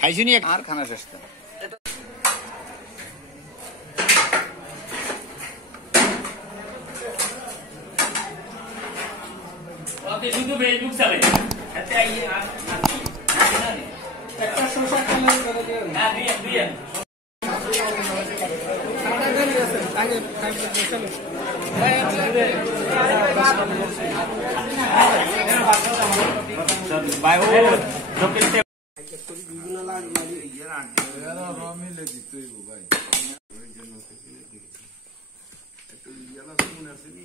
খাইছি নি আর খানা শেষ তো ওতে শুধু ফেসবুক চালে এতে আই আর একটা সোশ্যাল চ্যানেল করে দিও না দিয়ে আগে চলো ভাই ও লোকেতে বিভিন্ন লাগ মারি ইয়ার আগে রমিলে দিতেই ভাই ওই জন্য থেকে একটু ইয়ালা শুনে আসেনি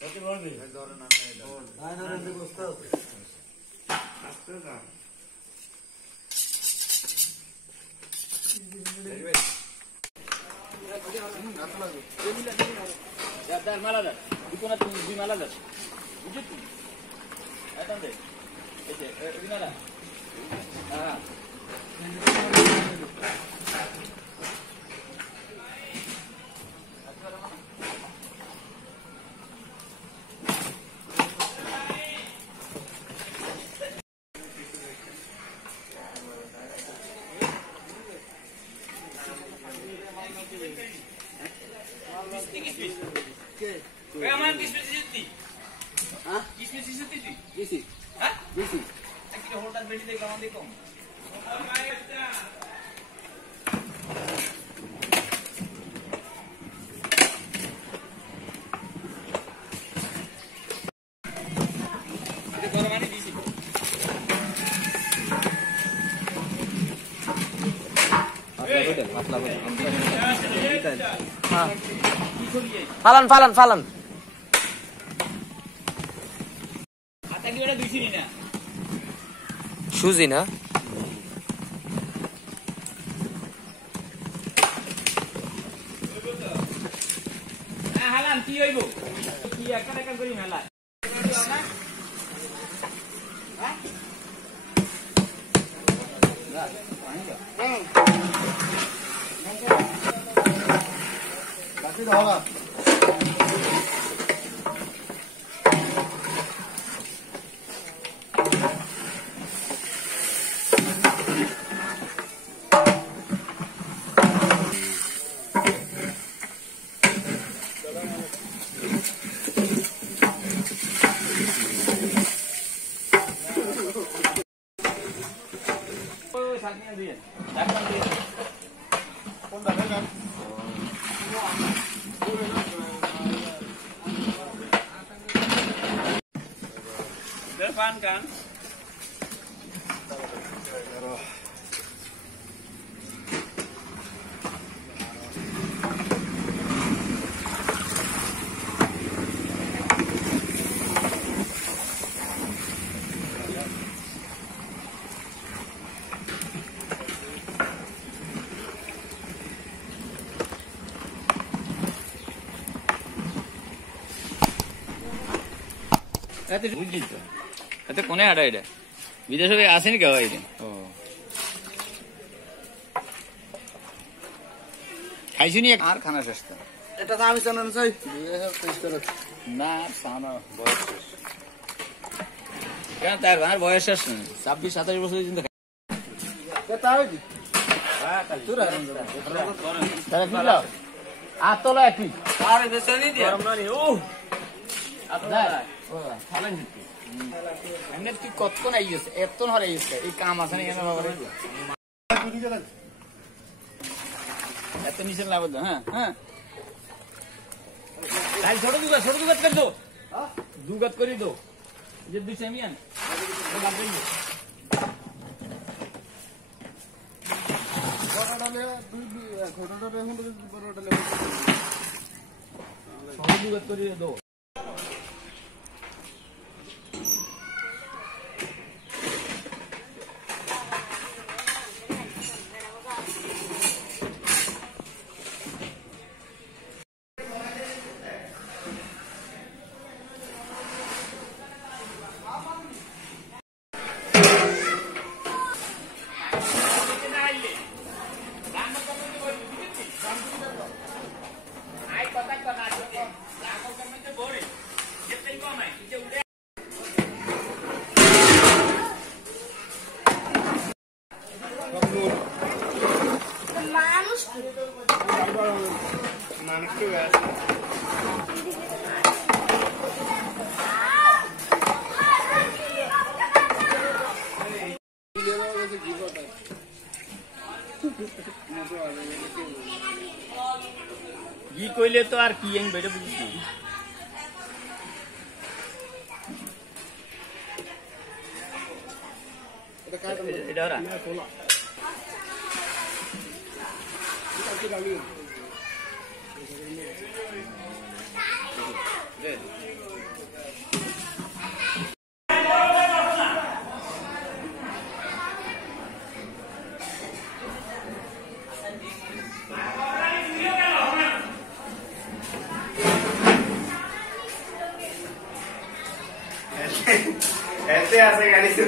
কত বলবি ধরে না ভাই ধরে ব্যবস্থা আছে আস্তে না dar malada dikona di malada wujud atan de ete di mana ah Kaya man kismis siti. Hah? Kismis siti tu. Kisi. Hah? Kisi. Kita hotel beli deh kawan deh kong. Kita korang mana di sini? Falan. Ata ki beda duisi ni na. Shoes na. Halan ti hoibo. Ki akan kori mela. Ha? Na. Kasi dawa. Saknya dia. Jangan dia. Honda kan. Depan kan? এতে বুঝলি তো এতে কোনে আড়া এটা বিদেশে আসেনি কেউ এটা ও খাইছি নি আর খানা শেষ তো এটা তো আমি জানানো চাই 2023 না সানা বয়স কেন তার আর বয়স শেষ 26 27 বছর কিন্তু এটা হইছি হ্যাঁ কাল তোরা তারা পিলা আতলা একই আরে দেশনি দিয়া গরম ননি ও আতলা খালান দিতে এমনি তুই কতক্ষণ আইছিস এতক্ষণ হরে আইছিস এই কাম আছে না কেন বাবা এত নিচে লাভ দাও হ্যাঁ তাই ছোট দুগাত করে দো দুগাত করে দো যে দুই সেমিয়ান লাভ দেই বড়ডালে দুই ছোটডালে এখন বড়ডালে ছোট দুগাত করে দো কইলে তো আর কি আমি বেটা বুঝছি এটা ওরা ऐसे ऐसे गाड़ी से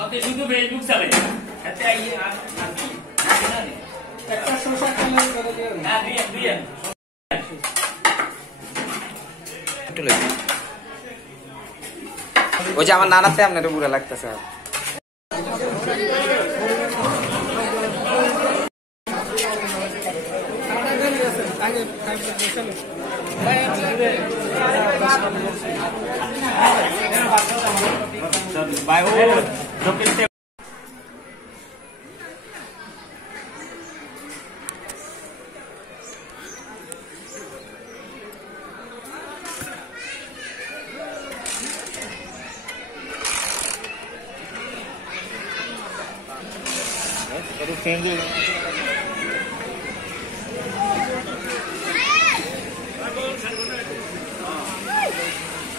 ওকে শুধু ফেসবুক চালাই এতে আইয়ে আর একটা শসা খেলে করে দিও না হ্যাঁ দিয়ে একটু লই ওই যে আমার নানাতে আপনার পুরো লাগতেছে আগে খাইতে চলো ভাই ও লোকেতে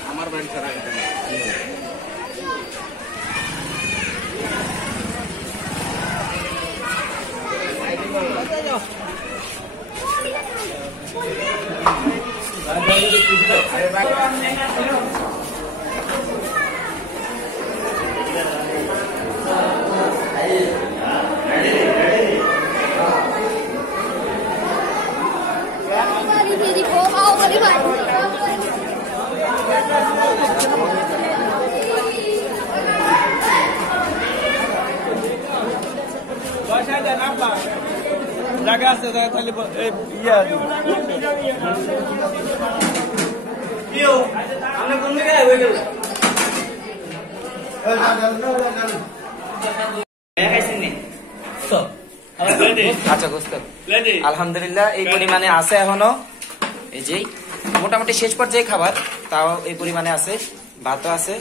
আমার বাড়ি ছাড়া জায়গা আছে তাহলে ইয়া আমরা কোন জায়গায় হয়ে গেল আচ্ছা গোস্ত আলহামদুলিল্লাহ এই পরিমাণে আছে এখনো এই যে মোটামুটি শেষ পর্যায়ে খাবার তাও এই পরিমাণে আছে ভাতও আছে